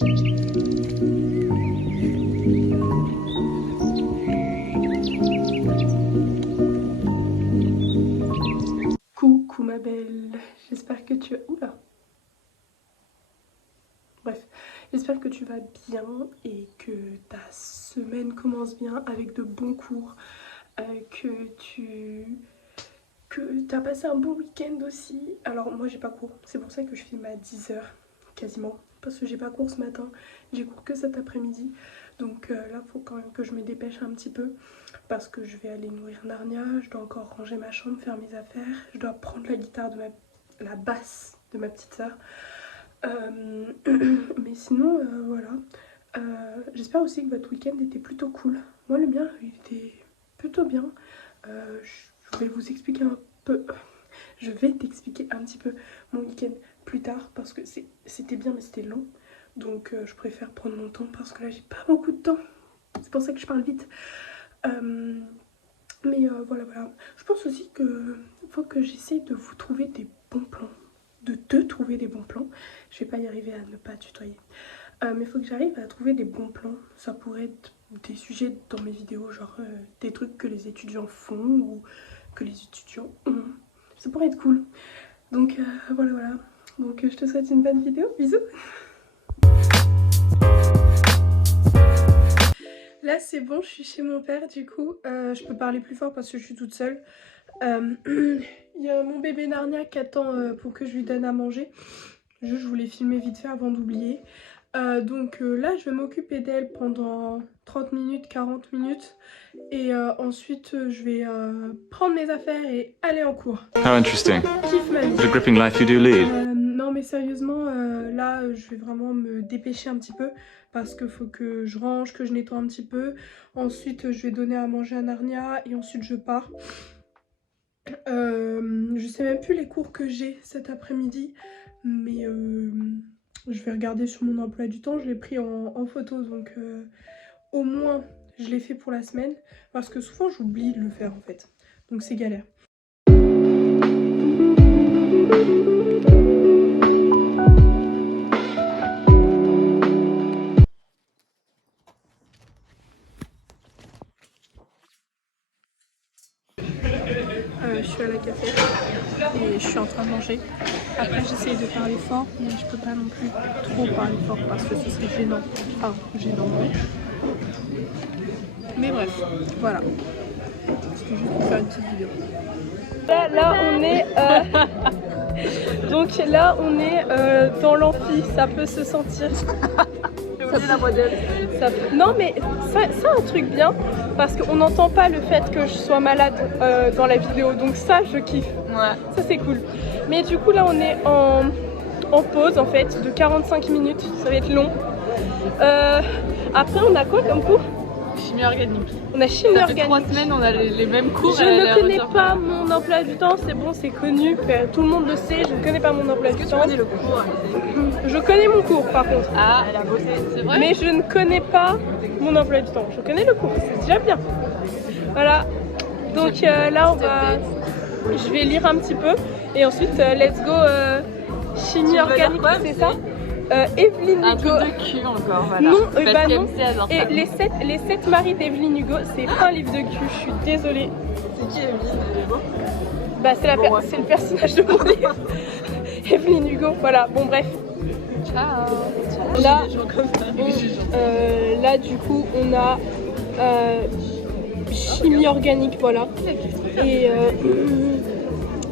Coucou ma belle, j'espère que tu vas... Oula. Bref, j'espère que tu vas bien et que ta semaine commence bien avec de bons cours, que tu as passé un bon week-end aussi. Alors moi j'ai pas cours, c'est pour ça que je filme à 10h quasiment, parce que j'ai pas cours ce matin, j'ai cours que cet après-midi. Donc là faut quand même que je me dépêche un petit peu parce que je vais aller nourrir Narnia, je dois encore ranger ma chambre, faire mes affaires, je dois prendre la guitare de la basse de ma petite soeur. Mais sinon voilà, j'espère aussi que votre week-end était plutôt cool. Moi le mien il était plutôt bien. Je vais vous expliquer un peu, je vais t'expliquer un petit peu mon week-end plus tard parce que c'était bien mais c'était long. Donc je préfère prendre mon temps parce que là j'ai pas beaucoup de temps. C'est pour ça que je parle vite. Mais voilà. Je pense aussi que faut que j'essaye de vous trouver des bons plans. De te trouver des bons plans. Je vais pas y arriver à ne pas tutoyer. Mais il faut que j'arrive à trouver des bons plans. Ça pourrait être des sujets dans mes vidéos, genre des trucs que les étudiants font ou que les étudiants ont. Ça pourrait être cool. Donc voilà. Donc je te souhaite une bonne vidéo. Bisous. Là c'est bon, je suis chez mon père du coup. Je peux parler plus fort parce que je suis toute seule. Il y a mon bébé Narnia qui attend pour que je lui donne à manger. Je voulais filmer vite fait avant d'oublier. Donc là je vais m'occuper d'elle pendant 30 minutes, 40 minutes. Et ensuite je vais prendre mes affaires et aller en cours. How interesting. Kiffe ma vie. The gripping life you do lead. Non mais sérieusement là je vais vraiment me dépêcher un petit peu parce qu'il faut que je range, que je nettoie un petit peu. Ensuite je vais donner à manger à Narnia et ensuite je pars. Je sais même plus les cours que j'ai cet après-midi, mais je vais regarder sur mon emploi du temps. Je l'ai pris en photo, donc au moins je l'ai fait pour la semaine parce que souvent j'oublie de le faire en fait, donc c'est galère. Je suis à la café et je suis en train de manger. Après j'essaye de parler fort mais je peux pas non plus trop parler fort parce que ce serait gênant. Enfin gênant oui. Mais bref, voilà. C'était juste pour faire une petite vidéo. Là on est donc là on est dans l'amphi, ça peut se sentir. La modèle. Non mais c'est un truc bien parce qu'on n'entend pas le fait que je sois malade dans la vidéo, donc ça je kiffe. Ouais. Ça c'est cool. Mais du coup là on est en pause en fait de 45 minutes, ça va être long. Après on a quoi comme cours? Chimie organique. On a chimie organique. Ça fait 3 semaines on a les mêmes cours. Je ne connais pas mon emploi du temps, c'est bon, c'est connu, tout le monde le sait, je ne connais pas mon emploi du temps. Tu connais le cours? Je connais mon cours par contre. Ah, elle a bossé, c'est vrai. Mais je ne connais pas mon emploi du temps. Je connais le cours, c'est déjà bien. Voilà. Donc là je vais lire un petit peu et ensuite let's go chimie organique, c'est ça? Evelyne un Hugo. Un truc de cul encore, voilà. Non, bah non. Et les 7 maris d'Evelyne Hugo, c'est pas un livre de cul, je suis désolée. C'est qui Evelyne Hugo? Bah c'est le personnage de mon livre. Evelyne Hugo, voilà, bon bref. Ciao. Là, là du coup on a chimie organique, voilà. Et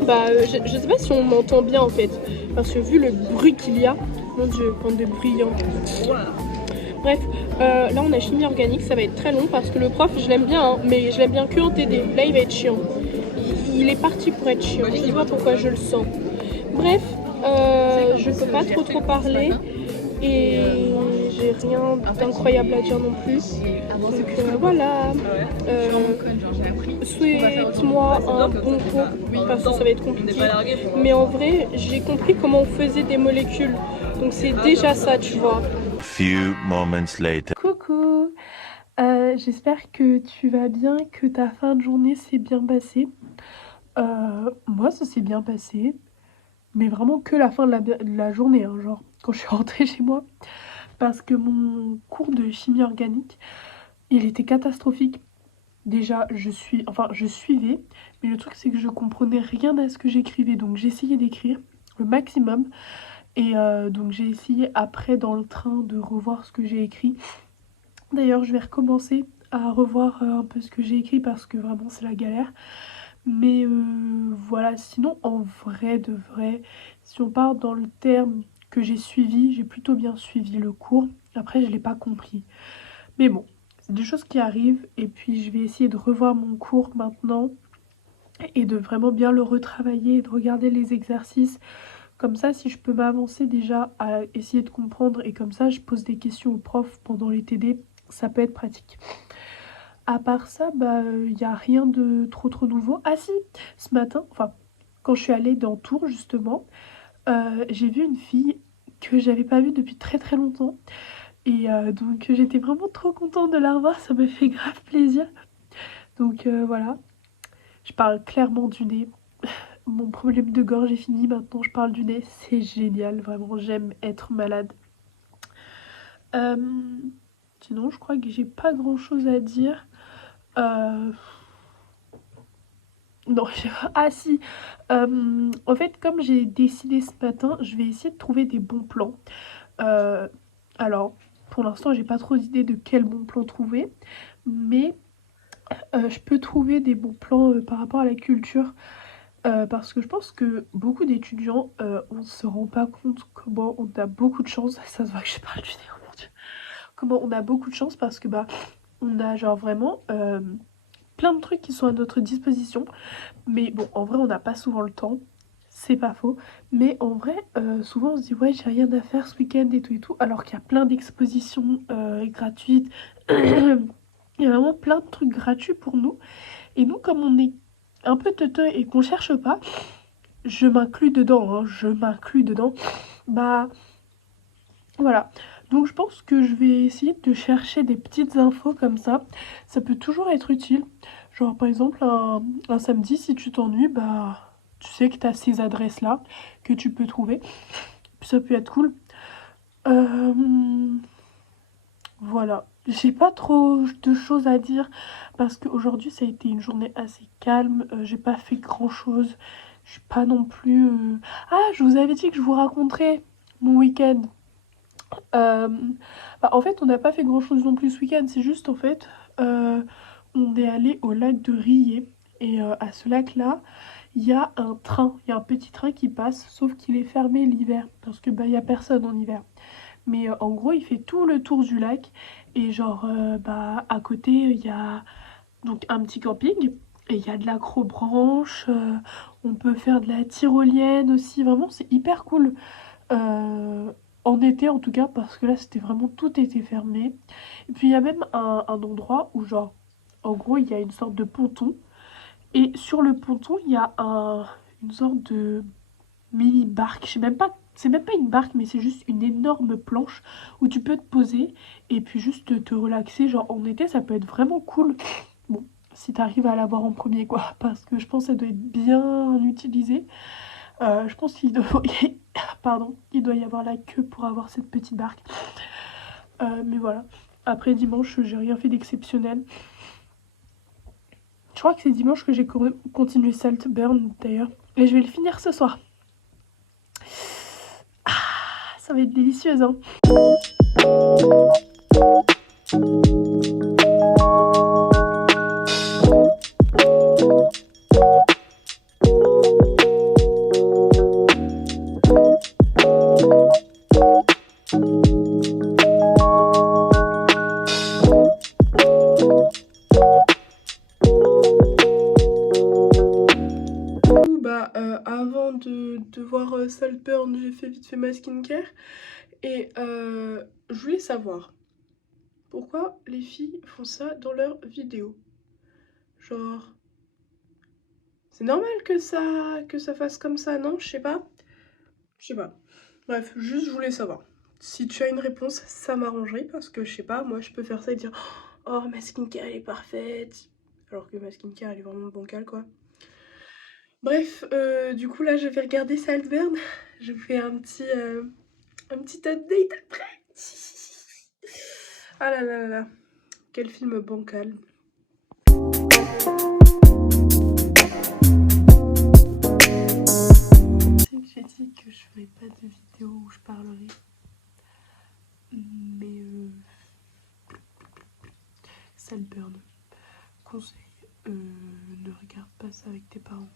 je sais pas si on m'entend bien en fait, parce que vu le bruit qu'il y a, mon dieu, bande de bruyants. Bref, là on a chimie organique, ça va être très long parce que le prof je l'aime bien, hein, mais je l'aime bien que en TD. Là il va être chiant. Il est parti pour être chiant, il voit pourquoi je le sens. Bref, je peux pas trop parler et j'ai rien d'incroyable à dire non plus. Donc voilà, souhaite-moi un bon cours parce que ça va être compliqué. Mais en vrai, j'ai compris comment on faisait des molécules. Donc c'est déjà ça, tu vois. Few moments later. Coucou, j'espère que tu vas bien, que ta fin de journée s'est bien passée. Moi, ça s'est bien passé, mais vraiment que la fin de la journée, hein, genre quand je suis rentrée chez moi. parce que mon cours de chimie organique, il était catastrophique. Déjà, je suivais, mais le truc c'est que je comprenais rien à ce que j'écrivais, donc j'essayais d'écrire le maximum. Et donc j'ai essayé après dans le train de revoir ce que j'ai écrit. D'ailleurs, je vais recommencer à revoir un peu ce que j'ai écrit parce que vraiment c'est la galère. Mais voilà, sinon en vrai de vrai, si on part dans le terme que j'ai suivi, j'ai plutôt bien suivi le cours. Après, je l'ai pas compris. Mais bon, c'est des choses qui arrivent et puis je vais essayer de revoir mon cours maintenant et de vraiment bien le retravailler et de regarder les exercices. Comme ça, si je peux m'avancer déjà à essayer de comprendre et comme ça, je pose des questions aux profs pendant les TD, ça peut être pratique. À part ça, bah, y a rien de trop nouveau. Ah si, ce matin, enfin, quand je suis allée dans Tours justement, j'ai vu une fille que j'avais pas vue depuis très longtemps. Et donc j'étais vraiment trop contente de la revoir, ça me fait grave plaisir. Donc voilà, je parle clairement du nez. Mon problème de gorge est fini, maintenant je parle du nez, c'est génial, vraiment j'aime être malade. Sinon je crois que j'ai pas grand chose à dire. Non, ah si, en fait comme j'ai décidé ce matin, je vais essayer de trouver des bons plans. Alors pour l'instant j'ai pas trop d'idées de quel bon plan trouver, mais je peux trouver des bons plans par rapport à la culture. Parce que je pense que beaucoup d'étudiants, on se rend pas compte comment on a beaucoup de chance. Ça se voit que je parle du nez, oh mon dieu. Comment on a beaucoup de chance parce que bah on a genre vraiment plein de trucs qui sont à notre disposition. Mais bon, en vrai, on n'a pas souvent le temps. C'est pas faux. Mais en vrai, souvent on se dit ouais, j'ai rien à faire ce week-end et tout. Alors qu'il y a plein d'expositions gratuites. Il y a vraiment plein de trucs gratuits pour nous. Et nous, comme on est un peu teuteux et qu'on cherche pas, je m'inclus dedans, hein, je m'inclus dedans. Bah voilà. Donc je pense que je vais essayer de chercher des petites infos comme ça. Ça peut toujours être utile. Genre par exemple un samedi, si tu t'ennuies, bah tu sais que tu as ces adresses là que tu peux trouver. Puis ça peut être cool. Voilà. J'ai pas trop de choses à dire parce qu'aujourd'hui ça a été une journée assez calme. J'ai pas fait grand chose. Je suis pas non plus... Ah, je vous avais dit que je vous raconterais mon week-end. Euh, Bah, en fait, on n'a pas fait grand chose non plus ce week-end. C'est juste en fait, on est allé au lac de Riez. Et à ce lac-là, il y a un train. Il y a un petit train qui passe, sauf qu'il est fermé l'hiver. Parce que bah, il y a personne en hiver. Mais en gros, il fait tout le tour du lac. Et genre, bah, à côté, il y a donc un petit camping. Et il y a de l'acrobranche. On peut faire de la tyrolienne aussi. Vraiment, c'est hyper cool. Euh, En été en tout cas, parce que là, c'était vraiment tout était fermé. Et puis, il y a même un endroit où, genre, en gros, il y a une sorte de ponton. Et sur le ponton, il y a une sorte de mini barque. Je sais même pas, c'est même pas une barque, mais c'est juste une énorme planche où tu peux te poser et puis juste te relaxer. Genre en été, ça peut être vraiment cool. Bon, si t'arrives à l'avoir en premier, quoi, parce que je pense que ça doit être bien utilisé. Je pense qu'il doit... Pardon, il doit y avoir la queue pour avoir cette petite barque. Mais voilà. Après dimanche, j'ai rien fait d'exceptionnel. Je crois que c'est dimanche que j'ai continué Saltburn d'ailleurs. Et je vais le finir ce soir. Ça va être délicieux, hein. Avant de voir Saltburn, j'ai fait vite fait ma skincare. Et je voulais savoir pourquoi les filles font ça dans leurs vidéos. Genre, c'est normal que ça fasse comme ça, non? Je sais pas. Je sais pas. Bref, juste je voulais savoir. Si tu as une réponse, ça m'arrangerait parce que je sais pas, moi je peux faire ça et dire oh ma skincare elle est parfaite. Alors que ma skincare elle est vraiment bancale quoi. Bref, du coup là je vais regarder Saltburn. Je vous fais un petit update après. Ah là là là là, quel film bancal. J'ai dit que je ferais pas de vidéo où je parlerai, mais sale burn. Conseil, ne regarde pas ça avec tes parents.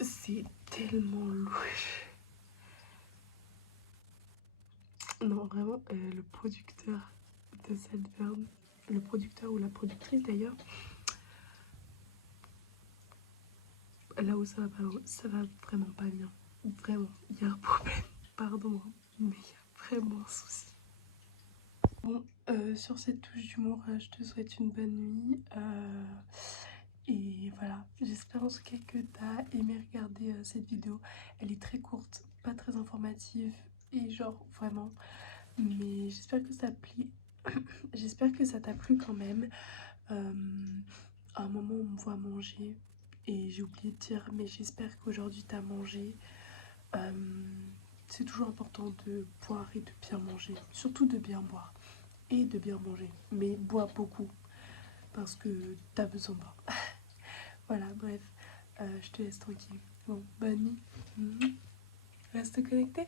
C'est tellement louche. Non, vraiment, le producteur de cette burn, le producteur ou la productrice d'ailleurs, là où ça va vraiment pas bien. Vraiment, il y a un problème, pardon, hein, mais il y a vraiment un souci. Bon, sur cette touche d'humour, je te souhaite une bonne nuit. Et voilà, j'espère en tout cas que tu as aimé regarder cette vidéo. Elle est très courte, pas très informative et genre vraiment, mais j'espère que ça plie. J'espère que ça t'a plu quand même. À un moment on me voit manger et j'ai oublié de dire, mais j'espère qu'aujourd'hui t'as mangé. C'est toujours important de boire et de bien manger, surtout de bien boire et de bien manger, mais bois beaucoup parce que t'as besoin de boire. Voilà, bref, je te laisse tranquille. Bon, bonne nuit. Reste connecté.